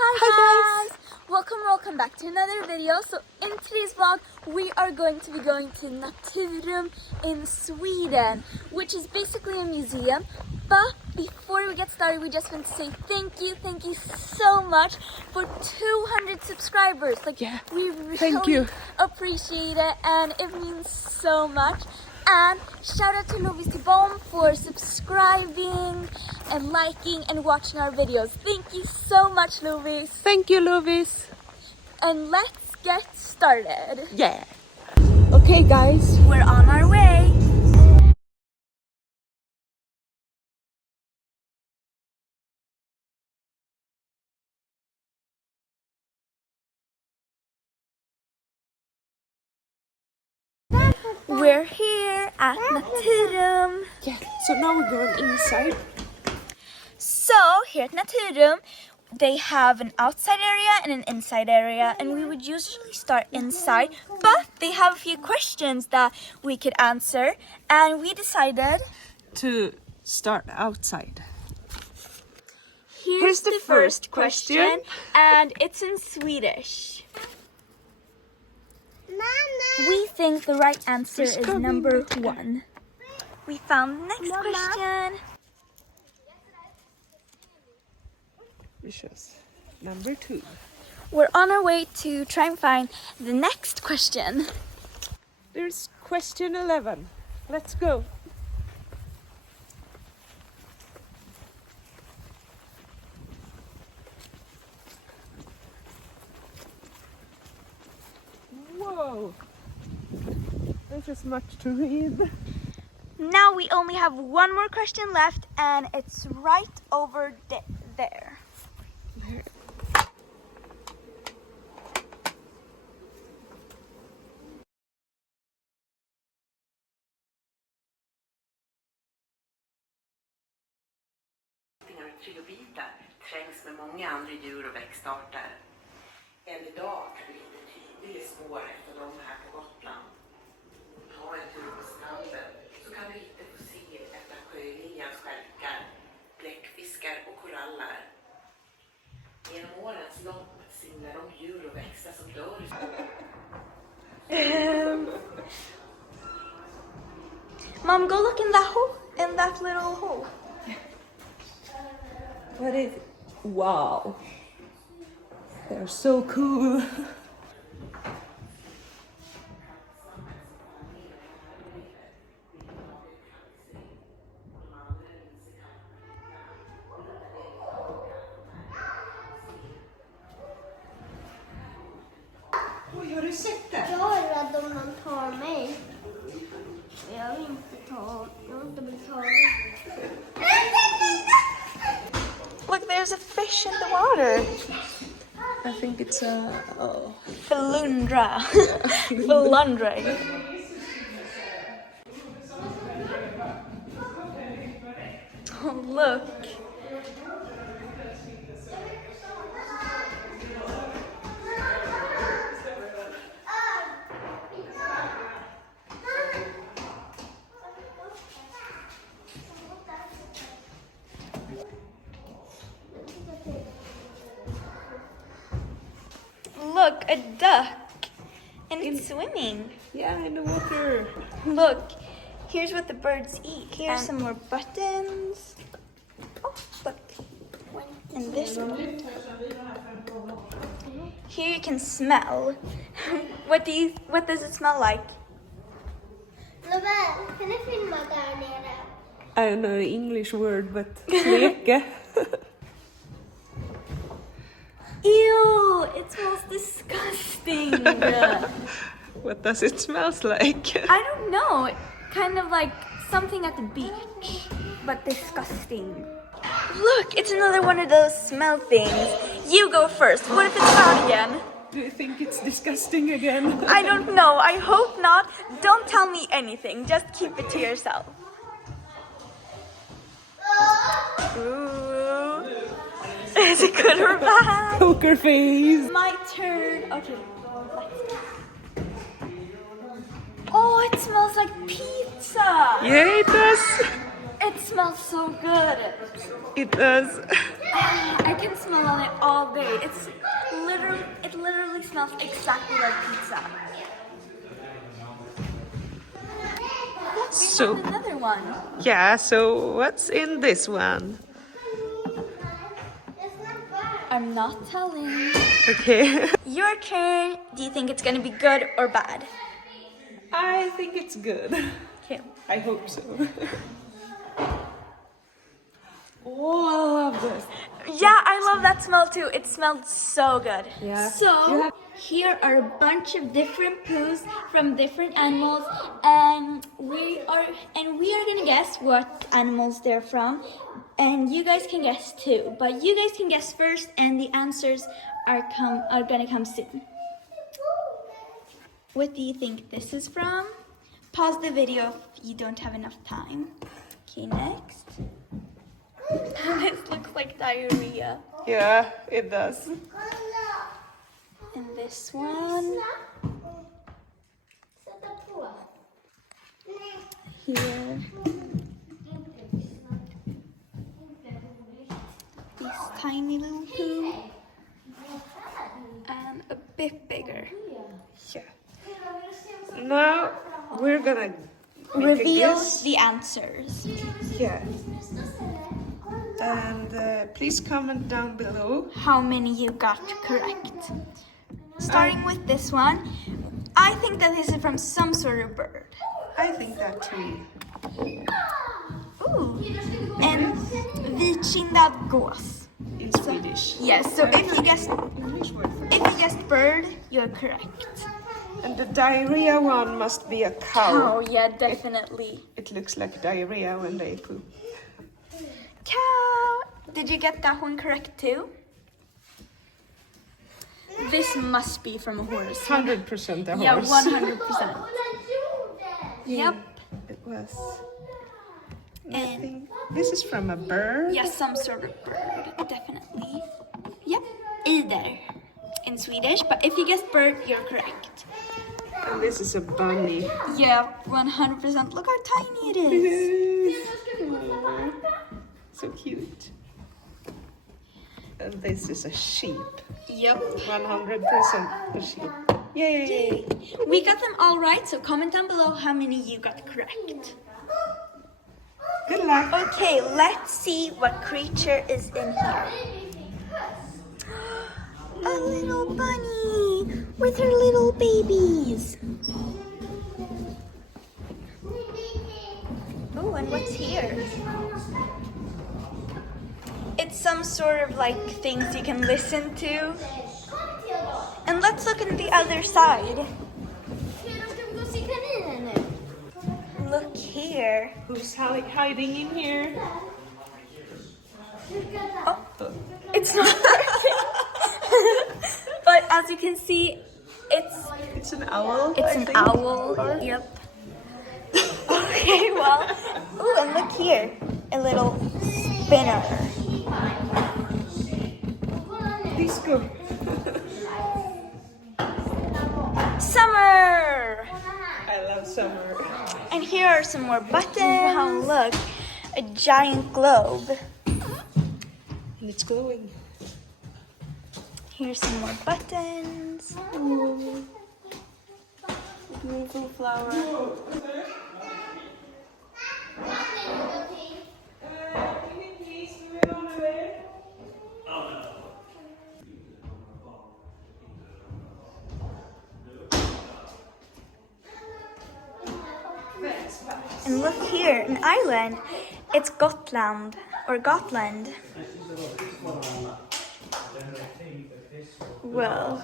Hi guys! Welcome back to another video. So in today's vlog, we are going to be going to Naturum in Sweden, which is basically a museum. But before we get started, we just want to say thank you so much for 200 subscribers. We really appreciate it, and it means so much. And shout out to Lovis Bomb for subscribing and liking and watching our videos. Thank you so much, Lovis. Thank you, Lovis. And let's get started. Yeah. Okay, guys. We're on our way. We're here at Naturum. Yeah, so now we're going inside. So here at Naturum, they have an outside area and an inside area, and we would usually start inside, but they have a few questions that we could answer, and we decided to start outside. Here's the first question, and it's in Swedish. We think the right answer is number 1. We found the next question. Which is number 2. We're on our way to try and find the next question. There's question 11. Let's go. Whoa! This is much to read. Now we only have one more question left, and it's right over there. Trilobiter trängs med många andra djur och växtarter. Än idag kan vi hitta tydliga spår efter dem här på Gotland. Ta en tur på stranden så kan du hitta fossil efter sjöliljans stjälkar, bläckfiskar och koraller. Genom årens lopp singlar de djur och växter som dör. Mom, go look in that hole, in that little hole. What is it? Wow. They're so cool. Oj, har du sett det? Jag är rädd om någon tar mig. Jag vill inte bli tagen. Look, there's a fish in the water. I think it's a... Filundra. Filundra. Oh, look. Look, a duck. And it's swimming. Yeah, in the water. Look, here's what the birds eat. Here's some more buttons. Oh, look. And this one. Here you can smell. What does it smell like? Lovell, kan du filma där nere? I don't know the English word, but leke. Ew, it smells disgusting. What does it smell like? I don't know. Kind of like something at the beach, but disgusting. Look, it's another one of those smell things. You go first. What if it's found again? Do you think it's disgusting again? I don't know. I hope not. Don't tell me anything. Just keep it to yourself. Ooh. Is it good or bad? Poker face. My turn. Okay. Oh, it smells like pizza. Yeah, it does. It smells so good. It does. I can smell on it all day. It literally smells exactly like pizza. We So, found another one. yeah, so what's in this one? I'm not telling. Okay. Your turn. Do you think it's gonna be good or bad? I think it's good. Okay. I hope so. Oh, I love this. Yeah, I love that smell too. It smelled so good. Yeah. You So have- here are a bunch of different poos from different animals, and we are gonna guess what animals they're from, and you guys can guess too. But you guys can guess first, and the answers are gonna come soon. What do you think this is from? Pause the video if you don't have enough time. Okay, next. This looks like diarrhea. Yeah, it does. And this one here. This tiny little poo. And a bit bigger. Yeah. Now we're gonna make a Reveal guess. the answers. Yeah. And please comment down below. How many you got correct. Starting with this one, I think that this is from some sort of bird. I think that too. Ooh. And vitkindad gås. In Swedish. Yes, so if you guessed English word for if you guessed bird, you're correct. And the diarrhea one must be a cow. Oh yeah, definitely. It looks like diarrhea when they poop. Cow. Did you get that one correct too? This must be from a horse. 100% a horse. Yeah, 100%. Yep. It was. I And think this is from a bird. yeah, some sort of bird, definitely. Yep, either in Swedish, but if you guessed bird, you're correct. And this is a bunny. Yeah, 100%. Look how tiny it is. Aw, so cute. And this is a sheep. Yep. 100% a sheep. Yay! We got them all right, so comment down below how many you got correct. Good luck. Okay, let's see what creature is in here. A little bunny with her little babies. Oh, and what's here? It's some sort of like things you can listen to. And let's look at the other side. Look here. Who's hiding in here? Oh, it's not working. But as you can see, It's an owl. it's I an think. owl. Or- Yep. Okay, well. Ooh, and look here. A little spinner. Disco. Summer! I love summer. And here are some more buttons. Oh, look. A giant globe. And it's glowing. Here's some more buttons. Ooh. Beautiful flower. And look here, an island. It's Gotland, or Gotland. Well.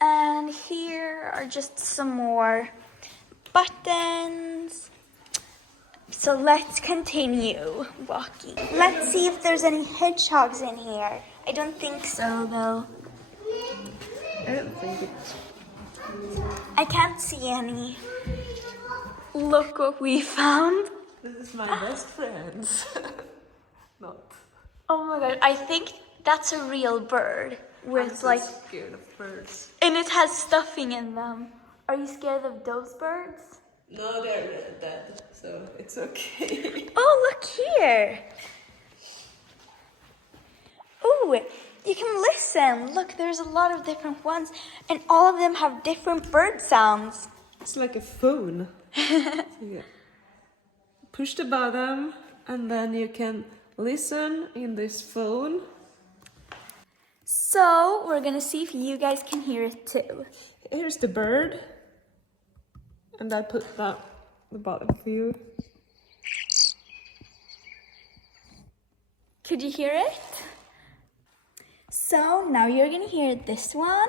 And here are just some more buttons. So let's continue walking. Let's see if there's any hedgehogs in here. I don't think so, though. I don't think it's. I can't see any. Look what we found. This is my best friends. Not. Oh my god, I think that's a real bird with I'm so like, scared of birds. and it has stuffing in them. Are you scared of those birds? No, they're dead, so it's okay. Oh, look here. Oh, you can listen. Look, there's a lot of different ones, and all of them have different bird sounds. It's like a phone. Yeah. Push the button, and then you can listen in this phone. So, we're gonna see if you guys can hear it too. Here's the bird, and I put that the bottom for you. Could you hear it? So, now you're gonna hear this one.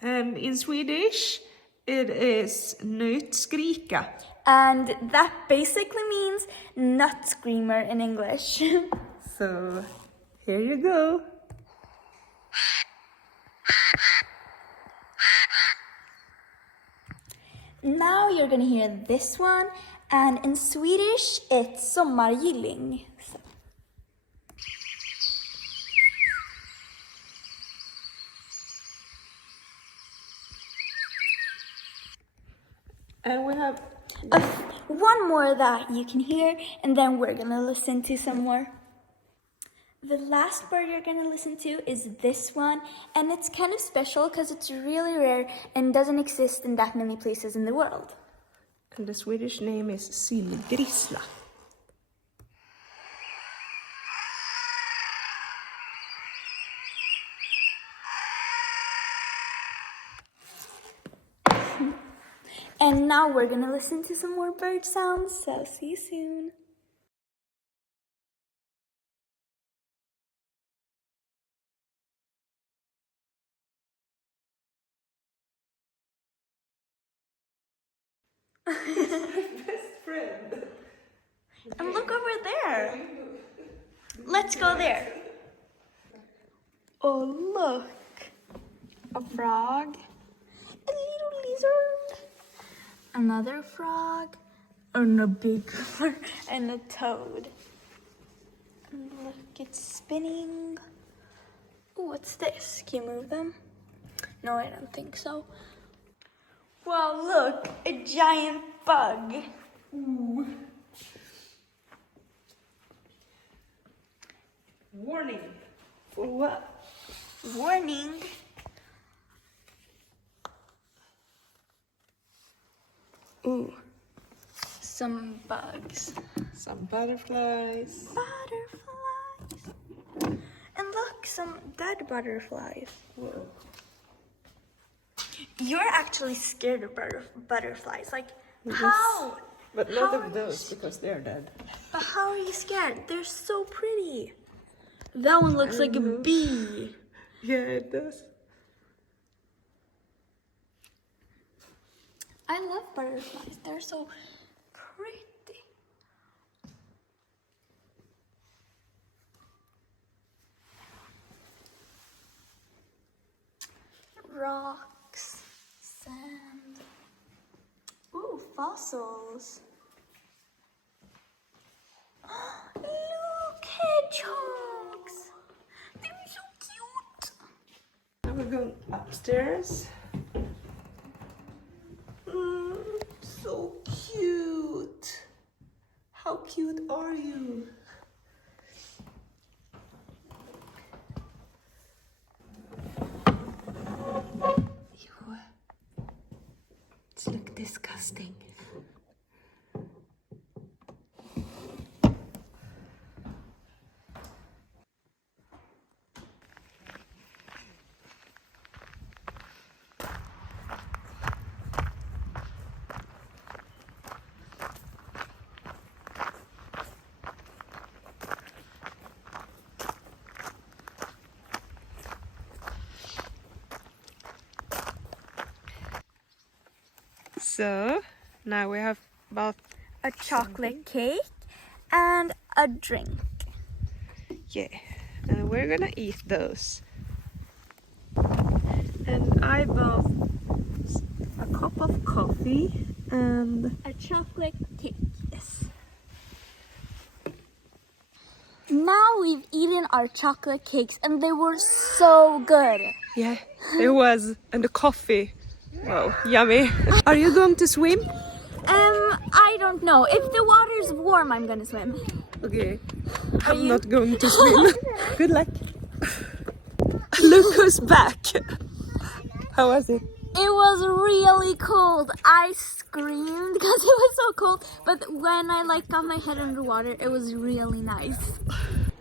And in Swedish, it is nötskrika. And that basically means nut screamer in English. So, here you go. Now you're gonna hear this one, and in Swedish it's sommargilling. So. And we have One more that you can hear, and then we're gonna listen to some more. The last bird you're gonna listen to is this one, and it's kind of special because it's really rare and doesn't exist in that many places in the world. and the Swedish name is sillgrissla. And now we're gonna listen to some more bird sounds, so see you soon. Best friend. And look over there. Let's go there. Oh, look. A frog. A little lizard. Another frog. And a big one. And a toad. And look, it's spinning. Ooh, what's this? Can you move them? No, I don't think so. Wow, look, a giant bug. Ooh. Warning. For what? Warning. Ooh, some bugs. Some butterflies. Butterflies. And look, some dead butterflies. Whoa. You're actually scared of butterflies. Like, Yes. how? But How not are of those because they're dead. But how are you scared? They're so pretty. That one looks like a bee. Yeah, it does. I love butterflies. They're so pretty. Rocks, sand. Ooh, fossils. Look, hedgehogs. They're so cute. Now we're going upstairs. So cute. How cute are you? Ew. It's look disgusting. So now we have about A chocolate cake and a drink. and we're gonna eat those. And I bought a cup of coffee and A chocolate cake, yes. Now we've eaten our chocolate cakes and they were so good. yeah, it was, and the coffee. Wow, yummy. Are you going to swim? I don't know. If the water's warm, I'm gonna swim. Okay. I'm not going to swim. Good luck. Look who's back. How was it? It was really cold. I screamed because it was so cold. But when I got my head under water, it was really nice.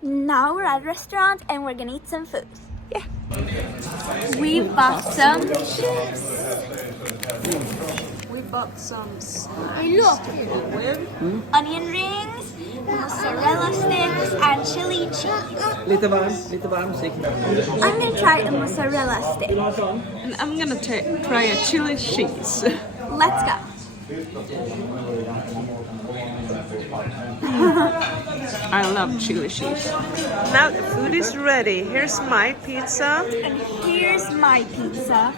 Now we're at a restaurant and we're gonna eat some food. Yeah. We bought some chips. We bought some Look. with Onion rings, mozzarella sticks, and chili cheese. Lite varm säkert. I'm gonna try a mozzarella stick. and I'm gonna try a chili cheese. Let's go. I love chili cheese. Now the food is ready. Here's my pizza. And here's my pizza.